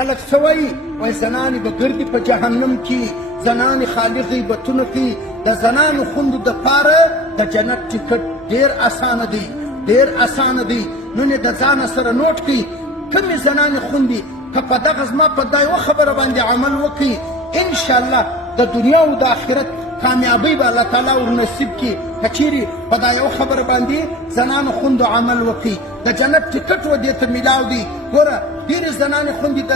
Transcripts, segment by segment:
خلک څه وایي زنانې به ګرځي په جهنم کې، زنانې خالي غیبتونه کوي. د زنانو خوندو دپاره د جنت ټکټ ډېر اسانه دی، ډېر اسانه دی. نن یې د ځانه سره نوټ کړي کومې زنانې خوندي. که په دغه زما په دا یوه خبره باندې عمل وکړي، انشاءالله د دنیا او د آخرت کامیابی به الله تعالی ور نصیب کړي. که چیرې په دا یوه خبره باندې زنانو خوندو عمل وکړي، د جنت ټکټ و دې ته میلاو دی. ګوره ډېرې زنانې خوندي د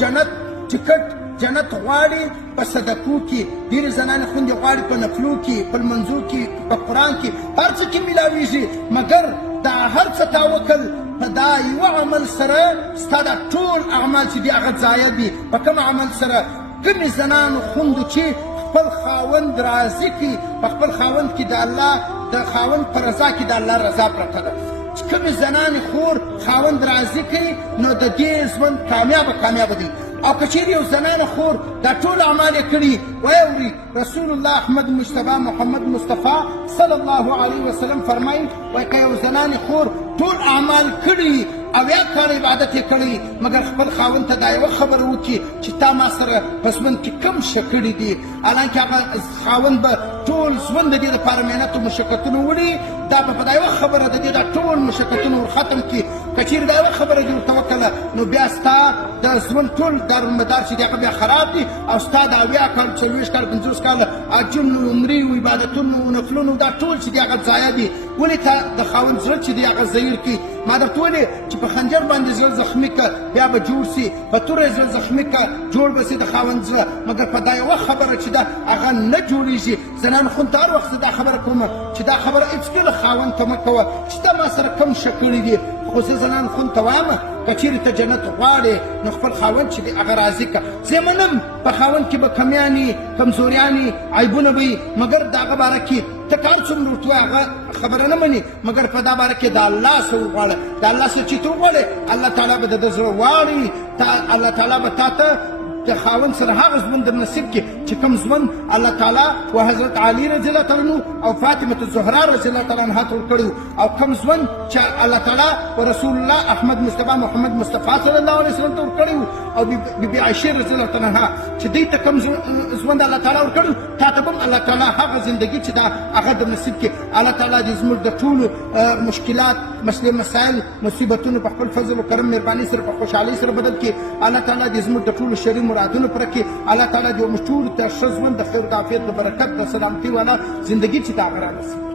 جنت ټکټ جنت غواړي په صدقو کې، ډېرې زنانې خوندې غواړي په نفلو کې، په لمنځو کې، په قرآن کې، هر څه کې میلاویږي. مګر دا هر څه تا وکړ په دا یوه عمل سره ستا دا ټول اعمال چې دي هغه ضایع دي. په کوم عمل سره؟ کومې زنانو خوندو چې خپل خاوند راضي کړي، په خپل خاوند کې د الله د خاوند په رضا کې د الله رضا پرته ده. چې کومې زنانې خور خاوند راضي کوي نو د دې ژوند کامیابه دی. او که چیرې یو زنانه خور دا ټول اعمال یې کړي، وایي اوري رسول الله احمد مجتبی محمد مصطفی صلی الله علیه وسلم فرمایي، وایي که یو زنانې خور ټول اعمال کړي او یا کار عبادت یې کړی، مګر خپل خاوند ته دا یوه خبره وکړي چې تا ما سره په ژوند کې کم شه کړي دي، حالانکې هغه خاوند به ټول ژوند د دې دپاره محنت او مشقتونه وړي، دا به په دا یوه خبره د دې دا ټول مشقتونه ور ختم کړي. که چیرې دا یوه خبره دې ورته وکړله نو بیا ستا د ژوند ټول دارالمدار چې دی هغه بیا خراب دي، او ستا د 80 کال 40 کال 50 کاله حجونو عمرې و عبادتونو و نفلونو دا ټول چې دی هغه ضایع دي. ولې تا د خاوند زړه چې دی هغه زهیر کړي؟ ما درته ویلې چې په خنجر باندې زړه زخمي که بیا به جوړ سي، په توره زړه زخمي که جوړ به سي د خاوند زړه. مګر په دا یوه خبره چې ده هغه نه جوړېږي. زنان خوند ته هر وخت دا خبره کومه چې دا خبره هېڅکله خاوند ته مه کوه چې تا ما سره کم شه کړي دي. خو زه زنان خوند ته وایم که چیرې ته جنت غواړې نو خپل خاوند چې دی هغه راضي که. زه یې منم په خاوند کې به کمیانې کمزوریانې عیبونه به وي، مګر د هغه باره کې ته کار څومره ورته وایې هغه خبره نه مني. مګر په دا باره کې د الله څه وغواړه، د الله څه چې ته وغواړې الله تعالی به د ده زړه واړي. الله تعالی به تا ته د خاوند سره هغه ژوند در نصیب کړي چې کوم ژوند الله تعالی و حضرت علي رضی الله تعالی عنه او فاطمه الزهرا رضی الله تعالی عنها ته ورکړی، او کوم ژوند چې الله تعالی و رسول الله احمد مصطفی محمد مصطفی صلی الله علیه وسلم ته ورکړی، او بیبي عایشه رضی الله تعالی عنها چې دوی ته کوم ژوند الله تعالی ورکړی، تا ته به الله تعالی هغه زندګي چې دا هغه در نصیب کړي. الله تعالی دې زموږ د ټولو مشکلات مسلې مسایل مصیبتونه په خپل فضل و کرم مهرباني سره په خوشحالۍ سره بدل کړي. الله تعالی دې زموږ د ټولو شرعي مرادونو پوره کړي. الله تعالی دې موږ ټولو ته ښه ژوند د خیر د عافیت د برکت د سلامتۍ والا زندګي چې دا هغه رانصیب